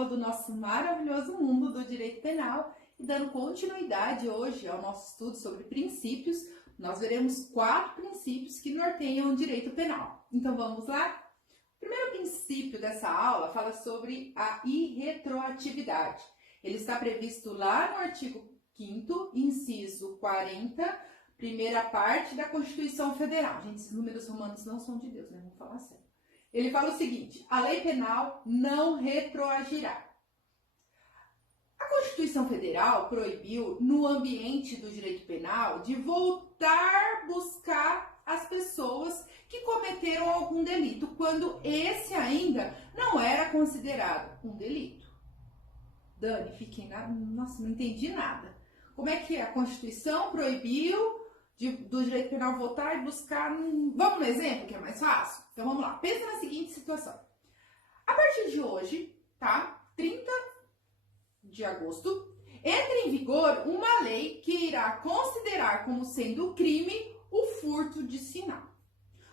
aula do nosso maravilhoso mundo do direito penal e dando continuidade hoje ao nosso estudo sobre princípios, nós veremos 4 princípios que norteiam o direito penal. Então vamos lá? O primeiro princípio dessa aula fala sobre a irretroatividade. Ele está previsto lá no artigo 5º, inciso 40, primeira parte da Constituição Federal. Gente, esses números romanos não são de Deus, né? Vamos falar sério. Ele fala o seguinte: a lei penal não retroagirá. A Constituição Federal proibiu, no ambiente do direito penal, de voltar a buscar as pessoas que cometeram algum delito, quando esse ainda não era considerado um delito. Dani, fiquei na... Nossa, não entendi nada. Como é que a Constituição proibiu do direito penal voltar e buscar... Vamos no exemplo, que é mais fácil? Então vamos lá. Pensa na seguinte situação. A partir de hoje, tá? 30 de agosto, entra em vigor uma lei que irá considerar como sendo crime o furto de sinal.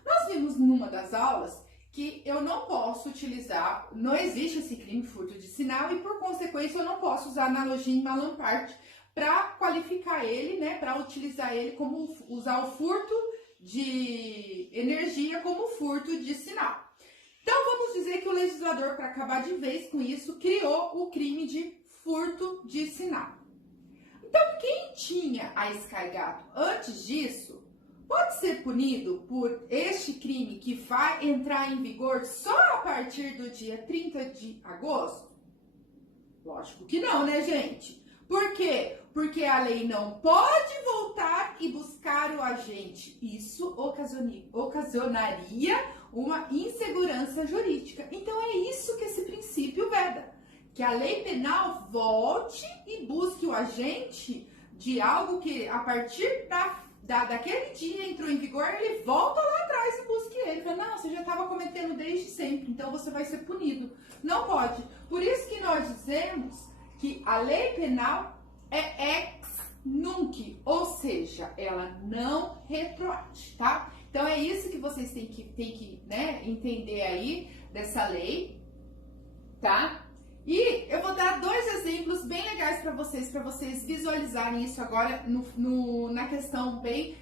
Nós vimos numa das aulas que eu não posso utilizar, não existe esse crime furto de sinal e, por consequência, eu não posso usar analogia em Malamparte para qualificar ele, né, para utilizar ele como usar o furto de energia como furto de sinal. Então, vamos dizer que o legislador, para acabar de vez com isso, criou o crime de furto de sinal. Então, quem tinha a Sky Gato antes disso pode ser punido por este crime que vai entrar em vigor só a partir do dia 30 de agosto? Lógico que não, né, gente? Por quê? Porque a lei não pode voltar e buscar o agente. Isso ocasionaria uma insegurança jurídica. Então é isso que esse princípio veda. Que a lei penal volte e busque o agente de algo que a partir daquele dia entrou em vigor, ele volta lá atrás e busque ele. Fala, não, você já estava cometendo desde sempre, então você vai ser punido. Não pode. Por isso que nós dizemos que a lei penal é ex nunc, ou seja, ela não retroage, tá? Então é isso que vocês têm que né, entender aí dessa lei, tá? E eu vou dar 2 exemplos bem legais para vocês visualizarem isso agora na questão bem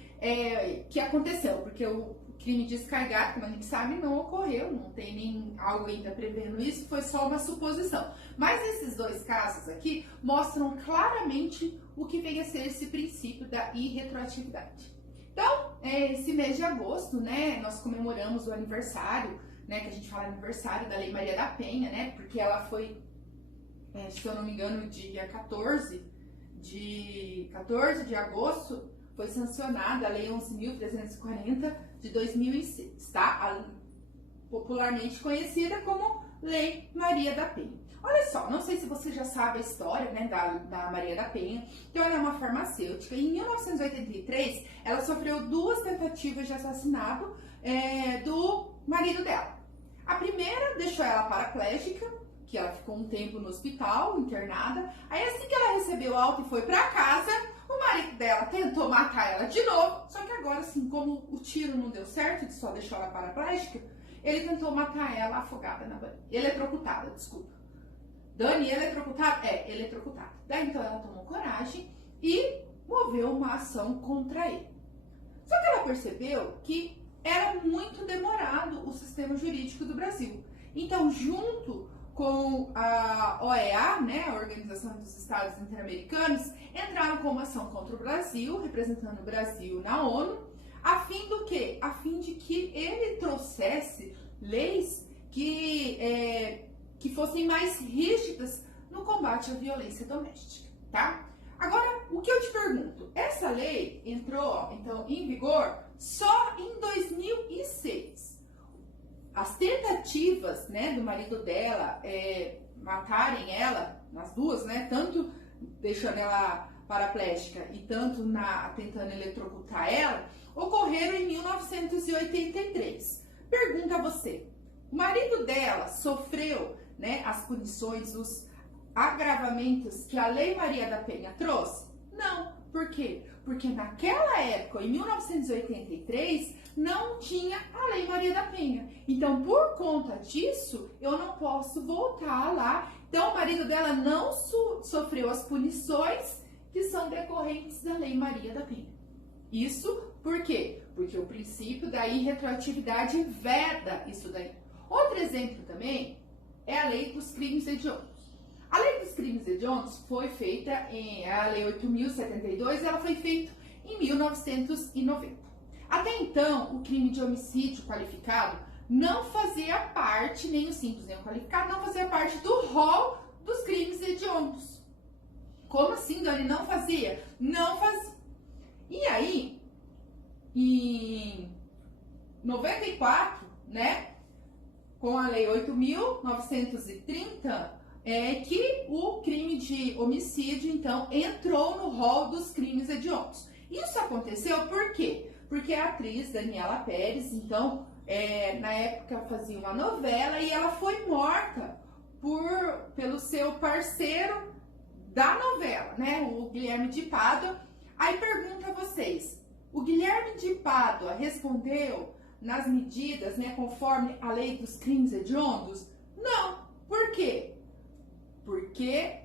que aconteceu, porque o crime de Sky Gato, como a gente sabe, não ocorreu, não tem nem algo ainda prevendo isso, foi só uma suposição. Mas esses 2 casos aqui mostram claramente o que vem a ser esse princípio da irretroatividade. Então, esse mês de agosto, né, nós comemoramos o aniversário, né, que a gente fala aniversário da Lei Maria da Penha, né, porque ela foi, se eu não me engano, dia 14 de agosto, foi sancionada a Lei 11.340 de 2006, tá? Popularmente conhecida como Lei Maria da Penha. Olha só, não sei se você já sabe a história, né, da Maria da Penha. Então, ela é uma farmacêutica. Em 1983, ela sofreu 2 tentativas de assassinato do marido dela. A primeira deixou ela paraplégica, que ela ficou um tempo no hospital, internada. Aí, assim que ela recebeu alta e foi para casa, o marido dela tentou matar ela de novo. Só que agora, assim, como o tiro não deu certo, só deixou ela paraplégica, ele tentou matar ela afogada na banheira. Eletrocutada, desculpa. Dani, eletrocutada? Eletrocutada. Daí, então, ela tomou coragem e moveu uma ação contra ele. Só que ela percebeu que era muito demorado o sistema jurídico do Brasil. Então, junto com a OEA, né, a Organização dos Estados Interamericanos, entraram com uma ação contra o Brasil, representando o Brasil na ONU, a fim do quê? A fim de que ele trouxesse leis que fossem mais rígidas no combate à violência doméstica, tá? Agora, o que eu te pergunto, essa lei entrou, então, em vigor só em 2006. As tentativas, né, do marido dela matarem ela, as duas, né, tanto deixando ela paraplégica e tanto tentando eletrocutar ela, ocorreram em 1983. Pergunta a você, o marido dela sofreu, né, as punições, os agravamentos que a Lei Maria da Penha trouxe? Não. Por quê? Porque naquela época, em 1983, não tinha a Lei Maria da Penha. Então, por conta disso, eu não posso voltar lá Então, o marido dela não sofreu as punições que são decorrentes da Lei Maria da Penha. Isso por quê? Porque o princípio da irretroatividade veda isso daí. Outro exemplo também é a Lei dos Crimes Hediondos. A Lei dos Crimes Hediondos foi feita a Lei 8.072, ela foi feita em 1990. Até então, o crime de homicídio qualificado não fazia parte, nem o simples nem o qualificado, não fazia parte do rol dos crimes hediondos. Como assim, Dani? Não fazia? Não fazia. E aí, em 94, né, com a Lei 8.930, que o crime de homicídio, então, entrou no rol dos crimes hediondos. Isso aconteceu por quê? Porque a atriz Daniela Pérez, então, na época fazia uma novela e ela foi morta pelo seu parceiro da novela, né, o Guilherme de Pádua. Aí pergunto a vocês, o Guilherme de Pádua respondeu nas medidas, né, conforme a Lei dos Crimes Hediondos? Não. Por quê? Porque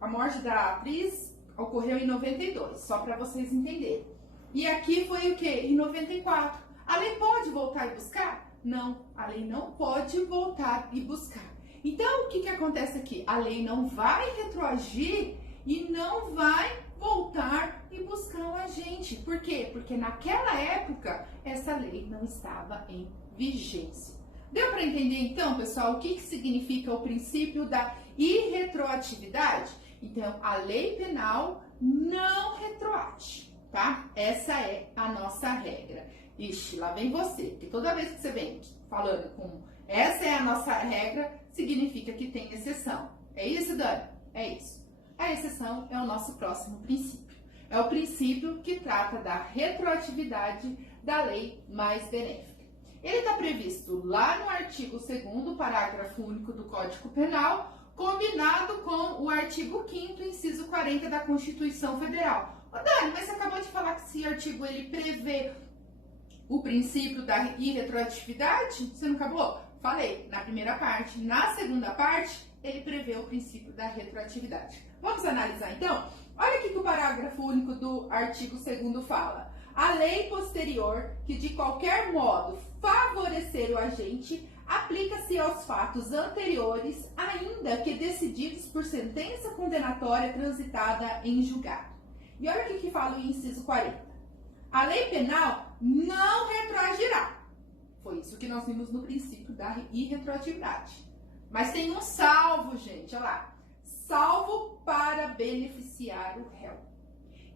a morte da atriz ocorreu em 92, só para vocês entenderem. E aqui foi o quê? Em 94. A lei pode voltar e buscar? Não, a lei não pode voltar e buscar. Então, o que acontece aqui? A lei não vai retroagir e não vai voltar e buscar o agente. Por quê? Porque naquela época, essa lei não estava em vigência. Deu para entender, então, pessoal, o que significa o princípio da irretroatividade? Então, a lei penal não retroage, tá? Essa é a nossa regra. Ixi, lá vem você, porque toda vez que você vem falando com essa é a nossa regra, significa que tem exceção. É isso, Dani? É isso. A exceção é o nosso próximo princípio. É o princípio que trata da retroatividade da lei mais benéfica. Ele está previsto lá no artigo 2º, parágrafo único do Código Penal, combinado com o artigo 5º, inciso 40 da Constituição Federal. Ô, Dani, mas você acabou de falar que esse artigo ele prevê o princípio da irretroatividade? Você não acabou? Falei, na primeira parte. Na segunda parte, ele prevê o princípio da retroatividade. Vamos analisar então? Olha aqui que o parágrafo único do artigo 2º fala. A lei posterior, que de qualquer modo favorecer o agente, aplica-se aos fatos anteriores, ainda que decididos por sentença condenatória transitada em julgado. E olha o que fala o inciso 40. A lei penal não retroagirá. Foi isso que nós vimos no princípio da irretroatividade. Mas tem um salvo, gente, olha lá. Salvo para beneficiar o réu.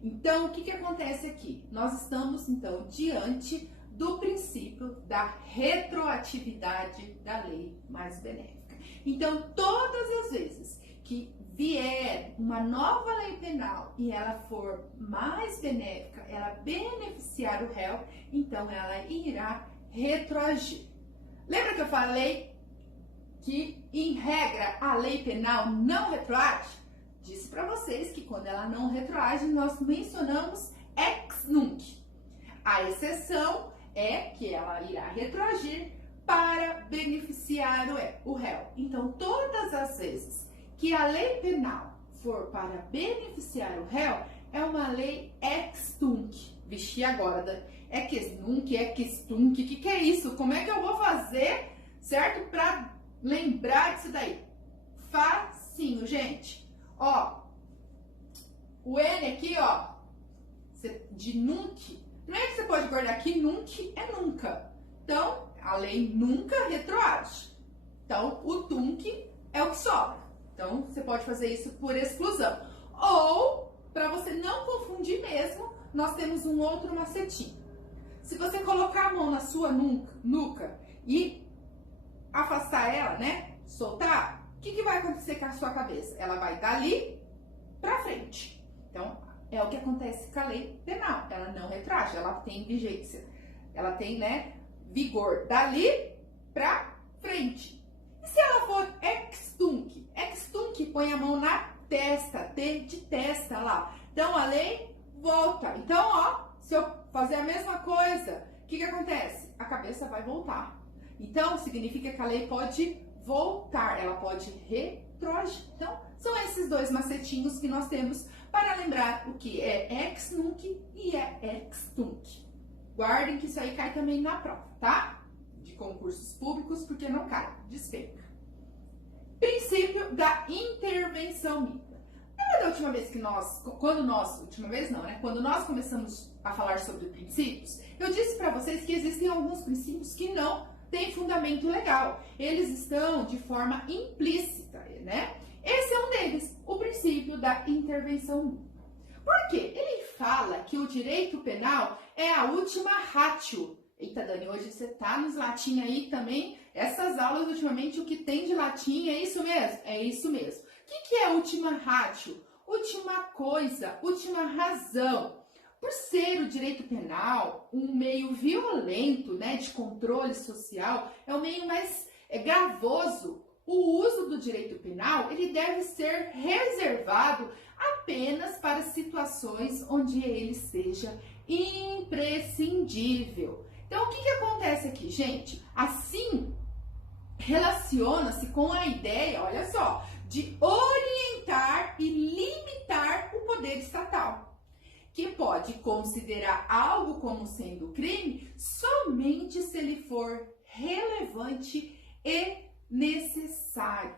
Então, o que acontece aqui? Nós estamos, então, diante do princípio da retroatividade da lei mais benéfica. Então, todas as vezes que vier uma nova lei penal e ela for mais benéfica, ela beneficiar o réu, então ela irá retroagir. Lembra que eu falei que, em regra, a lei penal não retroage? Disse para vocês que quando ela não retroage, nós mencionamos ex nunc. A exceção é que ela irá retroagir para beneficiar o réu. Então, todas as vezes que a lei penal for para beneficiar o réu, é uma lei ex tunc. Vixe, agora, ex nunc, ex tunc, o que é isso? Como é que eu vou fazer, certo, para lembrar disso daí? Facinho, gente. Ó, o N aqui, ó, de nunc, não é que você pode guardar aqui, nunc é nunca. Então, a lei nunca retroage. Então, o tunc é o que sobra. Então, você pode fazer isso por exclusão. Ou, para você não confundir mesmo, nós temos um outro macetinho. Se você colocar a mão na sua nuca e afastar ela, né, soltar, o que vai acontecer com a sua cabeça? Ela vai dali para frente. Então, é o que acontece com a lei penal. Ela não retroage, ela tem vigência. Ela tem, né, vigor dali para frente. E se ela for ex tunc? Ex tunc põe a mão na testa, T de testa lá. Então, a lei volta. Então, ó, se eu fazer a mesma coisa, o que acontece? A cabeça vai voltar. Então, significa que a lei pode voltar, ela pode retroagir. Então, são esses dois macetinhos que nós temos para lembrar o que é ex nunc e é ex tunc. Guardem que isso aí cai também na prova, tá? De concursos públicos, porque não cai, despenca. Princípio da intervenção mínima. Lembra da última vez que quando nós começamos a falar sobre princípios, eu disse para vocês que existem alguns princípios que não têm fundamento legal. Eles estão de forma implícita, né? Esse é um deles, o princípio da intervenção mínima. Por quê? Ele fala que o direito penal é a última ratio. Eita, Dani, hoje você tá nos latim aí também. Essas aulas, ultimamente, o que tem de latim, é isso mesmo? É isso mesmo. O que é última ratio? Última coisa, última razão. Por ser o direito penal um meio violento, né, de controle social, é o meio mais gravoso. O uso do direito penal, ele deve ser reservado apenas para situações onde ele seja imprescindível. Então, o que acontece aqui, gente? Assim, relaciona-se com a ideia, olha só, de orientar e limitar o poder estatal, que pode considerar algo como sendo crime somente se ele for relevante e necessário.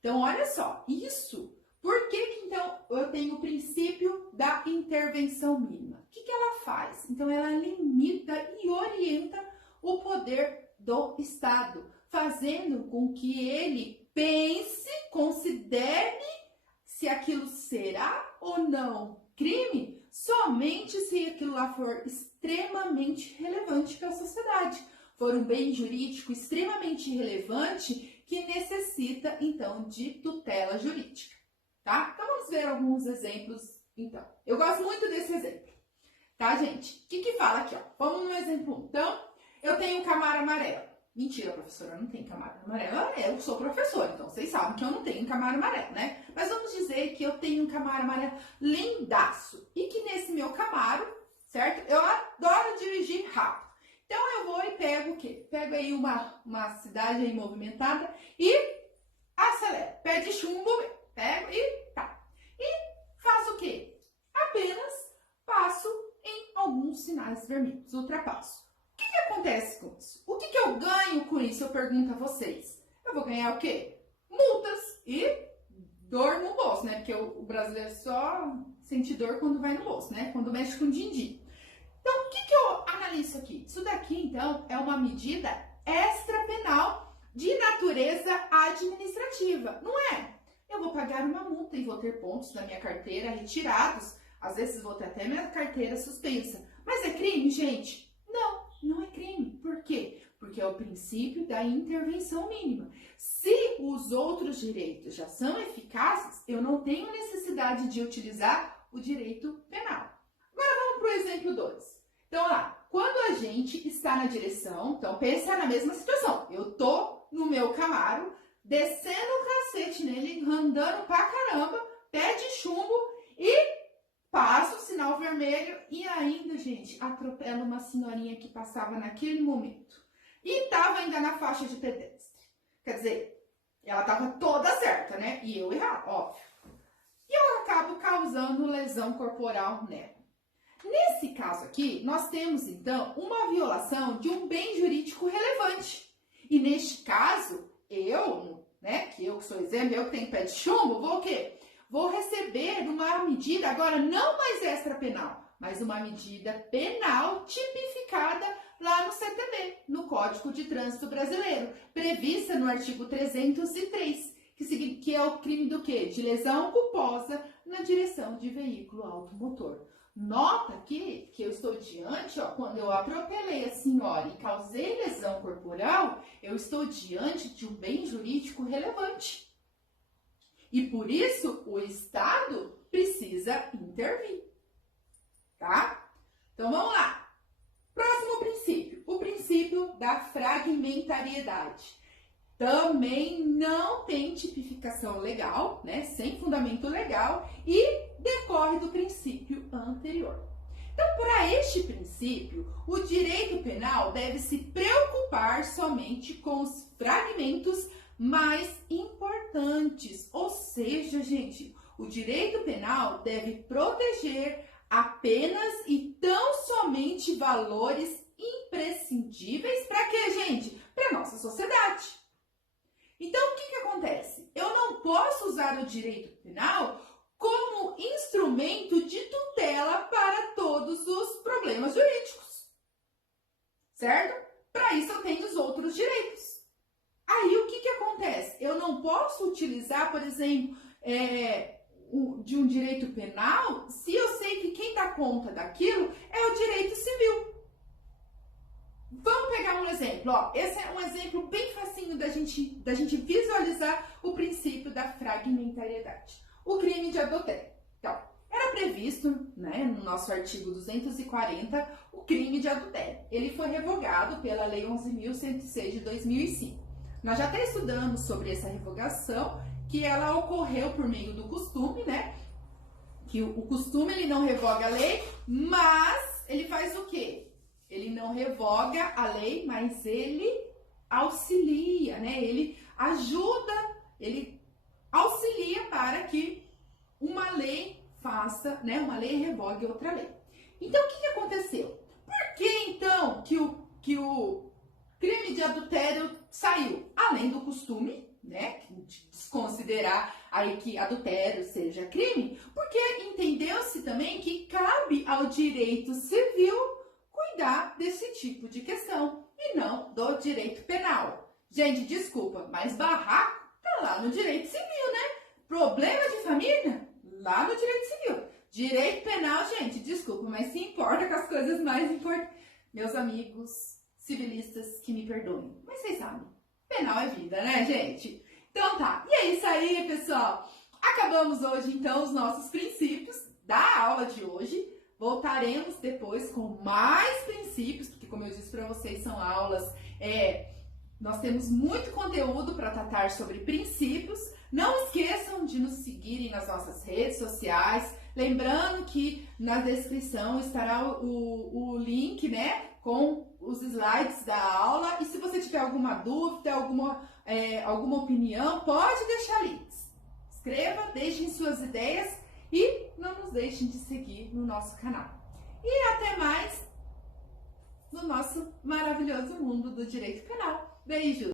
Então, olha só, isso. Por que então eu tenho o princípio da intervenção mínima? O que ela faz? Então, ela limita e orienta o poder do Estado, fazendo com que ele pense, considere se aquilo será ou não crime, somente se aquilo lá for extremamente relevante para a sociedade, for um bem jurídico extremamente relevante que necessita, então, de tutela jurídica, tá? Então, vamos ver alguns exemplos, então. Eu gosto muito desse exemplo, tá, gente? O que fala aqui, ó? Vamos no exemplo 1. Então, eu tenho um camaro amarelo. Mentira, professora, eu não tenho camaro amarelo. Eu sou professora, então vocês sabem que eu não tenho camaro amarelo, né? Mas vamos dizer que eu tenho um camaro amarelo lindaço e que nesse meu camaro, certo? Eu adoro dirigir rápido. Então, eu vou e pego o quê? Pego aí uma cidade aí movimentada e acelero. Pé de chumbo, pego e tá. E faço o quê? Apenas passo em alguns sinais vermelhos, ultrapasso. O que acontece com isso? O que eu ganho com isso? Eu pergunto a vocês. Eu vou ganhar o quê? Multas e dor no bolso, né? Porque o brasileiro só sente dor quando vai no bolso, né? Quando mexe com din-din. Então, o que eu analiso aqui? Isso daqui, então, é uma medida extrapenal de natureza administrativa, não é? Eu vou pagar uma multa e vou ter pontos na minha carteira retirados. Às vezes vou ter até minha carteira suspensa. Mas é crime, gente? Não, não é crime. Por quê? Porque é o princípio da intervenção mínima. Se os outros direitos já são eficazes, eu não tenho necessidade de utilizar o direito penal. Agora vamos para o exemplo 2. Então, olha lá, quando a gente está na direção, então pensa na mesma situação. Eu tô no meu Camaro, descendo o cacete nele, andando pra caramba, pé de chumbo e passo o sinal vermelho e ainda, gente, atropelo uma senhorinha que passava naquele momento. E estava ainda na faixa de pedestre. Quer dizer, ela estava toda certa, né? E eu errado, óbvio. E eu acabo causando lesão corporal nela. Nesse caso aqui, nós temos, então, uma violação de um bem jurídico relevante. E neste caso, eu, né, que sou exemplo, eu que tenho pé de chumbo, vou o quê? Vou receber uma medida, agora não mais extrapenal, mas uma medida penal tipificada lá no CTB, no Código de Trânsito Brasileiro, prevista no artigo 303, que é o crime do quê? De lesão culposa na direção de veículo automotor. Nota aqui que eu estou diante, ó, quando eu atropelei a senhora e causei lesão corporal, eu estou diante de um bem jurídico relevante. E por isso o Estado precisa intervir, tá? Então vamos lá. Próximo princípio, o princípio da fragmentariedade. Também não tem tipificação legal, né, sem fundamento legal e decorre do princípio anterior. Então, para este princípio, o direito penal deve se preocupar somente com os fragmentos mais importantes. Ou seja, gente, o direito penal deve proteger apenas e tão somente valores imprescindíveis para quê, gente? Para nossa sociedade. Então, o que acontece? Eu não posso usar o direito penal como instrumento de tutela para todos os problemas jurídicos, certo? Para isso eu tenho os outros direitos. Aí, o que acontece? Eu não posso utilizar, por exemplo, de um direito penal se eu sei que quem dá conta daquilo é o direito civil. Vamos pegar um exemplo, ó. Esse é um exemplo bem facinho da gente visualizar o princípio da fragmentariedade. O crime de adultério. Então, era previsto, né, no nosso artigo 240, o crime de adultério. Ele foi revogado pela Lei 11.106 de 2005. Nós já até estudamos sobre essa revogação, que ela ocorreu por meio do costume, né? Que o costume, ele não revoga a lei, mas ele faz o quê? Ele não revoga a lei, mas ele auxilia, né? Ele ajuda, ele auxilia para que uma lei faça, né? Uma lei revogue outra lei. Então, o que aconteceu? Por que, então, que o crime de adultério saiu? Além do costume, né? De desconsiderar aí que adultério seja crime, porque entendeu-se também que cabe ao direito civil cuidar desse tipo de questão e não do direito penal. Gente, desculpa, mas barraco tá lá no direito civil, né? Problema de família? Lá no direito civil. Direito penal, gente, desculpa, mas se importa com as coisas mais importantes. Meus amigos civilistas que me perdoem, mas vocês sabem, penal é vida, né, gente? Então tá, e é isso aí, pessoal. Acabamos hoje, então, os nossos princípios da aula de hoje. Voltaremos depois com mais princípios, porque como eu disse para vocês, são aulas, nós temos muito conteúdo para tratar sobre princípios. Não esqueçam de nos seguirem nas nossas redes sociais, lembrando que na descrição estará o link, né, com os slides da aula, e se você tiver alguma dúvida, alguma opinião, pode deixar ali. Escreva, deixem suas ideias e não nos deixem de seguir no nosso canal. E até mais no nosso maravilhoso mundo do direito penal. Beijos!